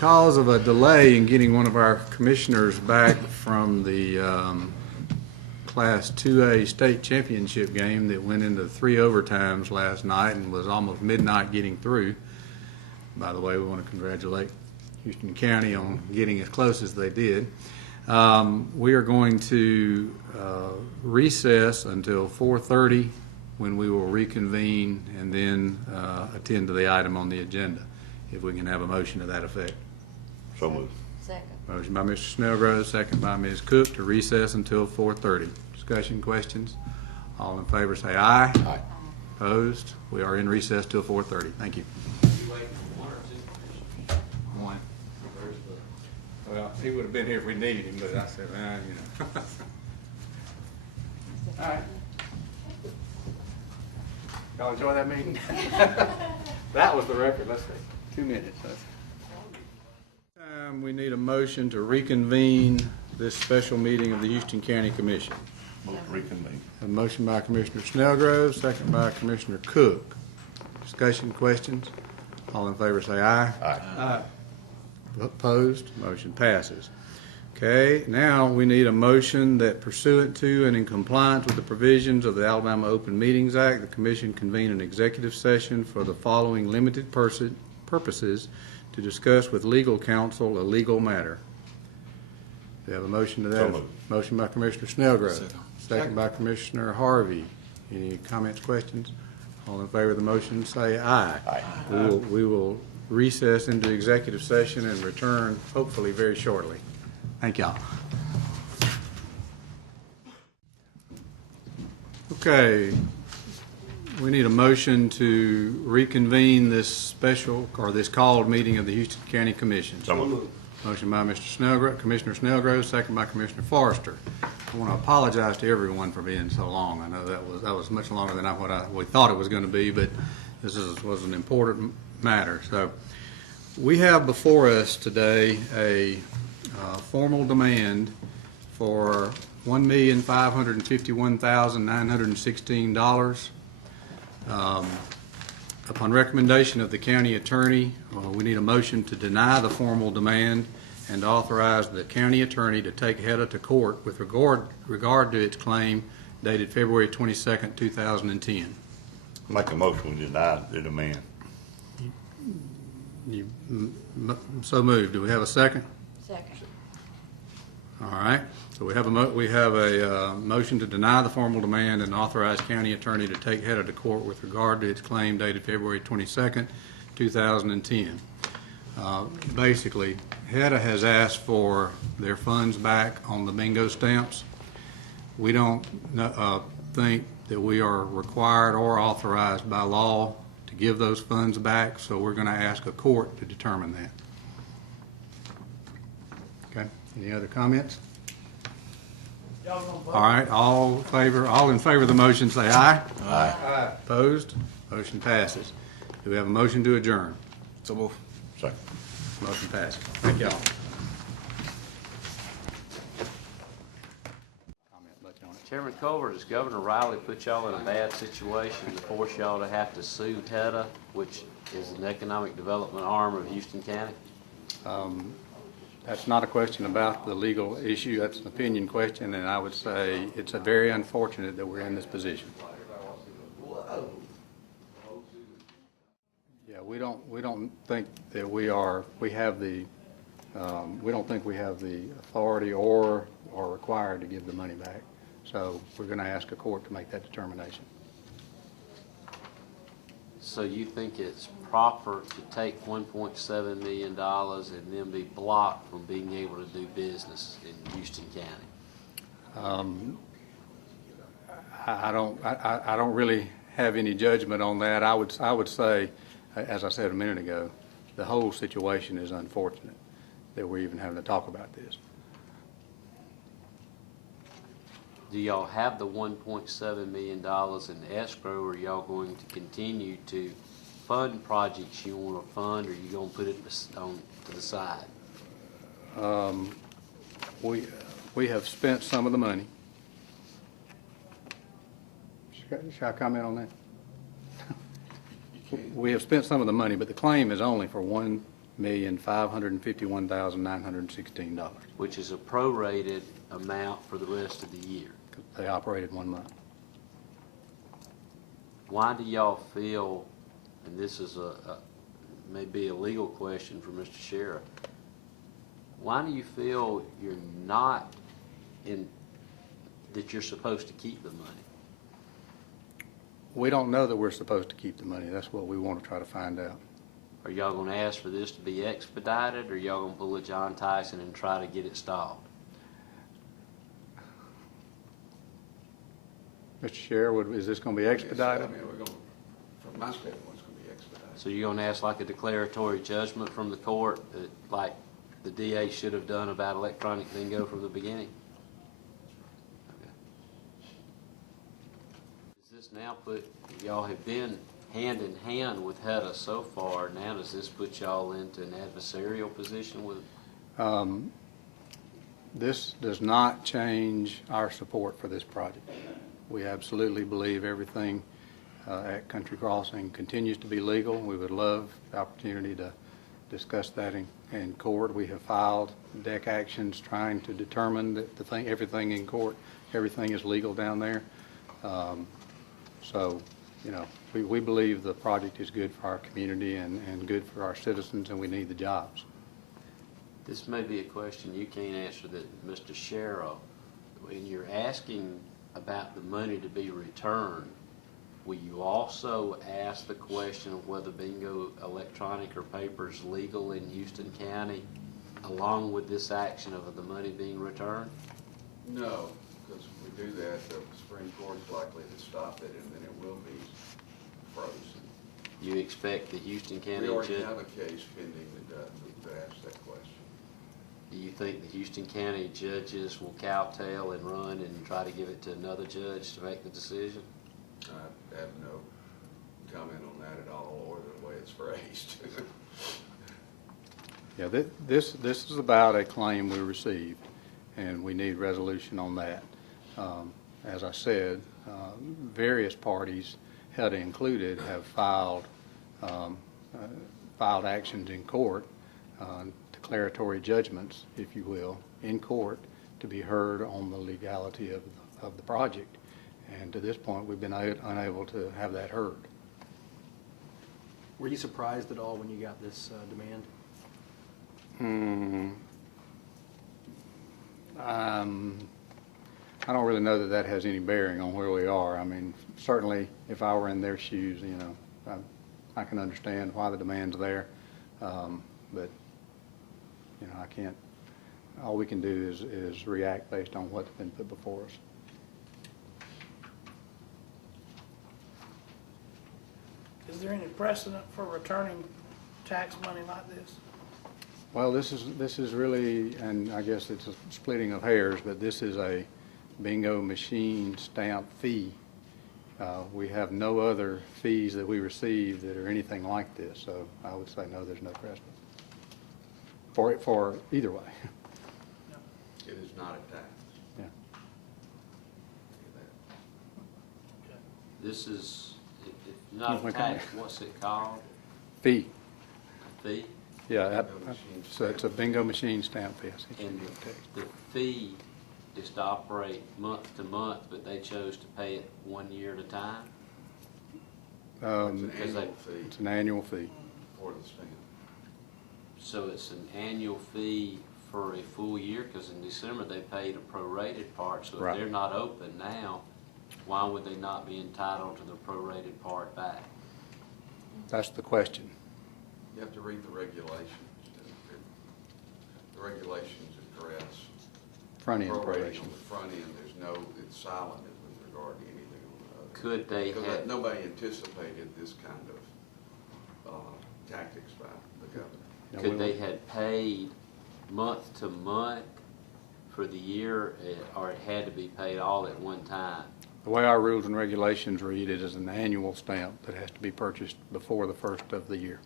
Because of a delay in getting one of our commissioners back from the Class 2A state championship game that went into 3 overtimes last night and was almost midnight getting through. By the way, we want to congratulate Houston County on getting as close as they did. We are going to recess until 4:30 when we will reconvene and then attend to the item on the agenda, if we can have a motion to that effect. So moved. Second. Motion by Mr. Snellgrove, second by Ms. Cook to recess until 4:30. Discussion, questions? All in favor say aye. Aye. Opposed? We are in recess till 4:30. Thank you. One. Well, he would have been here if we needed him, but I said, you know. All right. Y'all enjoy that meeting? That was the record. Let's see. 2 minutes. We need a motion to reconvene this special meeting of the Houston County Commission. Move to reconvene. A motion by Commissioner Snellgrove, second by Commissioner Cook. Discussion, questions? All in favor say aye. Aye. Aye. Opposed? Motion passes. Okay, now we need a motion that pursuant to and in compliance with the provisions of the Alabama Open Meetings Act, the Commission convene an executive session for the following limited purposes to discuss with legal counsel a legal matter. Do you have a motion to that? So moved. Motion by Commissioner Snellgrove. Second by Commissioner Harvey. Any comments, questions? All in favor of the motion say aye. Aye. We will recess into executive session and return hopefully very shortly. Thank y'all. Okay. We need a motion to reconvene this special, or this called meeting of the Houston County Commission. So moved. Motion by Mr. Snellgrove, Commissioner Snellgrove, second by Commissioner Forrester. I want to apologize to everyone for being so long. I know that was much longer than we thought it was going to be, but this was an important matter. So we have before us today a formal demand for $1,551,916. Upon recommendation of the county attorney, we need a motion to deny the formal demand and authorize the county attorney to take HEDA to court with regard to its claim dated February 22nd, 2010. Make a motion to deny the demand. So moved. Do we have a second? Second. All right. So we have a motion to deny the formal demand and authorize county attorney to take HEDA to court with regard to its claim dated February 22nd, 2010. Basically, HEDA has asked for their funds back on the bingo stamps. We don't think that we are required or authorized by law to give those funds back, so we're going to ask a court to determine that. Okay. Any other comments? All right, all in favor of the motion say aye. Aye. Aye. Opposed? Motion passes. Do we have a motion to adjourn? So moved. Second. Motion passes. Thank y'all. Chairman Culver, does Governor Riley put y'all in a bad situation to force y'all to have to sue HEDA, which is an economic development arm of Houston County? That's not a question about the legal issue. That's an opinion question, and I would say it's a very unfortunate that we're in this position. Yeah, we don't think that we have the authority or are required to give the money back. So we're going to ask a court to make that determination. So you think it's proper to take $1.7 million and then be blocked from being able to do business in Houston County? I don't really have any judgment on that. I would say, as I said a minute ago, the whole situation is unfortunate that we're even having to talk about this. Do y'all have the $1.7 million in escrow, or are y'all going to continue to fund projects you want to fund, or are you going to put it to the side? We have spent some of the money. Should I comment on that? We have spent some of the money, but the claim is only for one $1,551,916. which is a prorated amount for the rest of the year. They operated 1 month. Why do y'all feel, and this is maybe a legal question for Mr. Sherrer, why do you feel you're not that you're supposed to keep the money? We don't know that we're supposed to keep the money. That's what we want to try to find out. Are y'all gonna ask for this to be expedited, or y'all gonna pull a John Tyson and try to get it stalled? Mr. Sherrer, is this going to be expedited? I mean, we're going, from my standpoint, it's going to be expedited. So you're gonna ask like a declaratory judgment from the court, like the DA should have done about electronic bingo from the beginning? Okay. Does this now put, y'all have been hand in hand with HEDA so far, now does this put y'all into an adversarial position with? This does not change our support for this project. We absolutely believe everything at Country Crossing continues to be legal. We would love the opportunity to discuss that in court. We have filed deck actions trying to determine that everything in court, everything is legal down there. So, you know, we believe the project is good for our community and good for our citizens, and we need the jobs. This may be a question you can't answer, that Mr. Sherrer, when you're asking about the money to be returned, will you also ask the question of whether bingo electronic or paper is legal in Houston County along with this action of the money being returned? No, because if we do that, the Supreme Court's likely to stop it, and then it will be frozen. You expect the Houston County We already judge? have a case pending that asks that question. Do you think the Houston County judges will cowtail and run and try to give it to another judge to make the decision? I have no comment on that at all, or the way it's phrased. Yeah, this is about a claim we received, and we need resolution on that. As I said, various parties, HEDA included, have filed actions in court, declaratory judgments, if you will, in court to be heard on the legality of the project. And to this point, we've been unable to have that heard. Were you surprised at all when you got this demand? I don't really know that has any bearing on where we are. I mean, certainly if I were in their shoes, you know, I can understand why the demand's there. But, you know, I can't, all we can do is react based on what's been put before us. Is there any precedent for returning tax money like this? Well, this is really, and I guess it's a splitting of hairs, but this is a bingo machine stamp fee. We have no other fees that we receive that are anything like this, so I would say no, there's no precedent for either way. It is not a tax. Yeah. This is, if not a Okay. tax, what's it called? Fee, A fee? yeah, so it's a bingo machine stamp fee. I see. And the fee is to operate month to month, but they chose to pay it 1 year at a time? It's an Because annual fee It's an annual fee. for the stamp. So it's an annual fee for a full year, because in December they paid a prorated part, so if Right. they're not open now, why would they not be entitled to the prorated part back? That's the question. You have to read the regulations. The regulations address Front-end prorating proration. on the front end. There's no, it's silent with regard to anything on the other. Could they Because have, nobody anticipated this kind of tactics by the governor. You know, could they had paid month to month for the year, or it had to be paid all at one time? The way our rules and regulations read, it is an annual stamp that has to be purchased before the first of the year.